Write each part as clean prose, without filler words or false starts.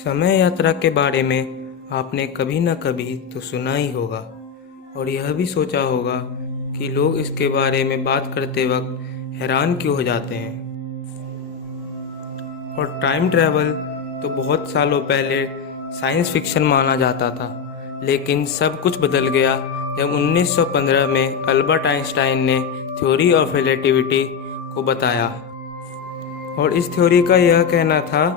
समय यात्रा के बारे में आपने कभी न कभी तो सुना ही होगा और यह भी सोचा होगा कि लोग इसके बारे में बात करते वक्त हैरान क्यों हो जाते हैं। और टाइम ट्रैवल तो बहुत सालों पहले साइंस फिक्शन माना जाता था, लेकिन सब कुछ बदल गया जब 1915 में अल्बर्ट आइंस्टाइन ने थ्योरी ऑफ रिलेटिविटी को बताया। और इस थ्योरी का यह कहना था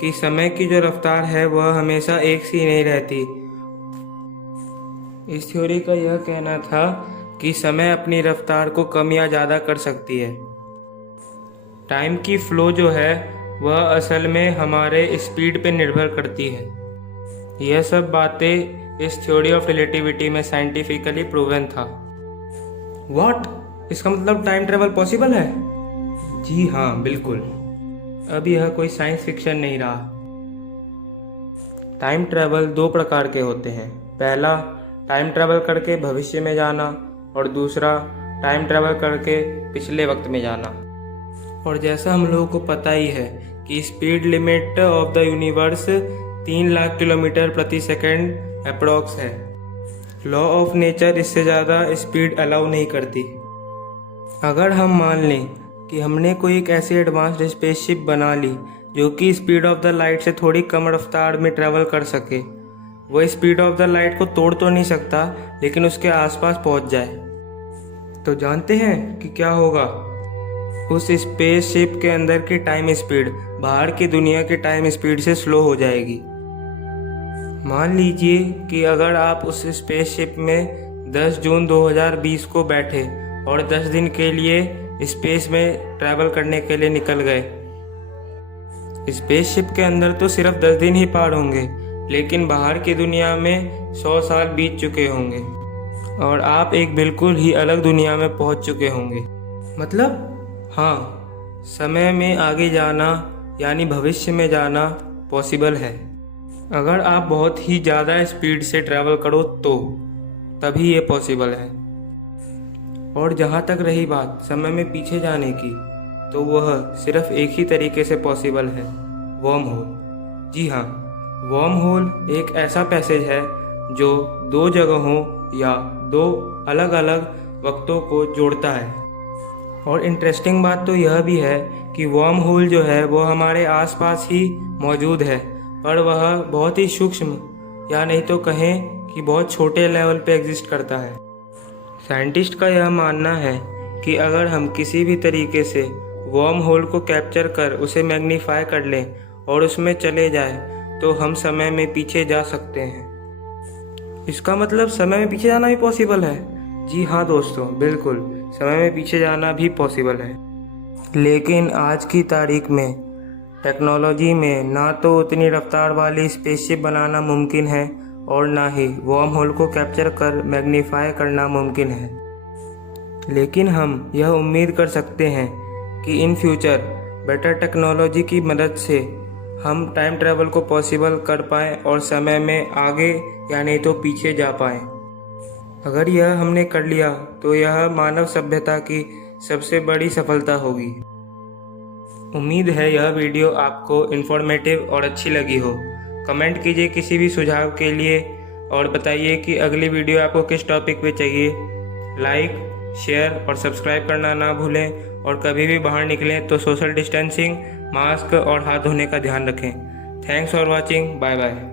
कि समय की जो रफ्तार है वह हमेशा एक सी नहीं रहती। इस थ्योरी का यह कहना था कि समय अपनी रफ्तार को कम या ज़्यादा कर सकती है। टाइम की फ्लो जो है वह असल में हमारे स्पीड पे निर्भर करती है। यह सब बातें इस थ्योरी ऑफ रिलेटिविटी में साइंटिफिकली प्रूवन था। व्हाट? इसका मतलब टाइम ट्रेवल पॉसिबल है? जी हाँ, बिल्कुल। अब यह कोई साइंस फिक्शन नहीं रहा। टाइम ट्रैवल दो प्रकार के होते हैं। पहला, टाइम ट्रैवल करके भविष्य में जाना, और दूसरा, टाइम ट्रैवल करके पिछले वक्त में जाना। और जैसा हम लोगों को पता ही है कि speed limit of the universe 3 lakh kilometre प्रति सेकंड अप्रॉक्स है। लॉ ऑफ नेचर इससे ज़्यादा स्पीड अलाउ नहीं करती। अगर हम मान लें कि हमने कोई एक ऐसी एडवांस्ड स्पेसशिप बना ली जो कि स्पीड ऑफ द लाइट से थोड़ी कम रफ्तार में ट्रैवल कर सके, वह स्पीड ऑफ द लाइट को तोड़ तो नहीं सकता, लेकिन उसके आसपास पहुंच जाए, तो जानते हैं कि क्या होगा? उस स्पेसशिप के अंदर की टाइम स्पीड बाहर की दुनिया की टाइम स्पीड से स्लो हो जाएगी। मान लीजिए कि अगर आप उस स्पेसशिप में 10 जून 2020 को बैठे और 10 दिन के लिए स्पेस में ट्रैवल करने के लिए निकल गए। स्पेसशिप के अंदर तो सिर्फ 10 दिन ही पार होंगे, लेकिन बाहर की दुनिया में 100 साल बीत चुके होंगे और आप एक बिल्कुल ही अलग दुनिया में पहुंच चुके होंगे। मतलब हाँ, समय में आगे जाना यानी भविष्य में जाना पॉसिबल है। अगर आप बहुत ही ज़्यादा स्पीड से ट्रैवल करो तो तभी ये पॉसिबल है। और जहाँ तक रही बात समय में पीछे जाने की, तो वह सिर्फ एक ही तरीके से पॉसिबल है, वर्म होल। जी हाँ, वर्म होल एक ऐसा पैसेज है जो दो जगहों या दो अलग अलग वक्तों को जोड़ता है। और इंटरेस्टिंग बात तो यह भी है कि वर्म होल जो है वो हमारे आसपास ही मौजूद है, पर वह बहुत ही सूक्ष्म या नहीं तो कहें कि बहुत छोटे लेवल पे एग्जिस्ट करता है। साइंटिस्ट का यह मानना है कि अगर हम किसी भी तरीके से वर्म होल को कैप्चर कर उसे मैग्नीफाई कर लें और उसमें चले जाएं, तो हम समय में पीछे जा सकते हैं। इसका मतलब समय में पीछे जाना भी पॉसिबल है? जी हाँ दोस्तों, बिल्कुल, समय में पीछे जाना भी पॉसिबल है। लेकिन आज की तारीख में टेक्नोलॉजी में ना तो उतनी रफ्तार वाली स्पेसशिप बनाना मुमकिन है और ना ही वर्म होल को कैप्चर कर मैग्नीफाई करना मुमकिन है। लेकिन हम यह उम्मीद कर सकते हैं कि इन फ्यूचर बेटर टेक्नोलॉजी की मदद से हम टाइम ट्रैवल को पॉसिबल कर पाएँ और समय में आगे या नहीं तो पीछे जा पाएँ। अगर यह हमने कर लिया तो यह मानव सभ्यता की सबसे बड़ी सफलता होगी। उम्मीद है यह वीडियो आपको इन्फॉर्मेटिव और अच्छी लगी हो। कमेंट कीजिए किसी भी सुझाव के लिए और बताइए कि अगली वीडियो आपको किस टॉपिक पे चाहिए। लाइक, शेयर और सब्सक्राइब करना ना भूलें और कभी भी बाहर निकलें तो सोशल डिस्टेंसिंग, मास्क और हाथ धोने का ध्यान रखें। Thanks for watching. Bye bye.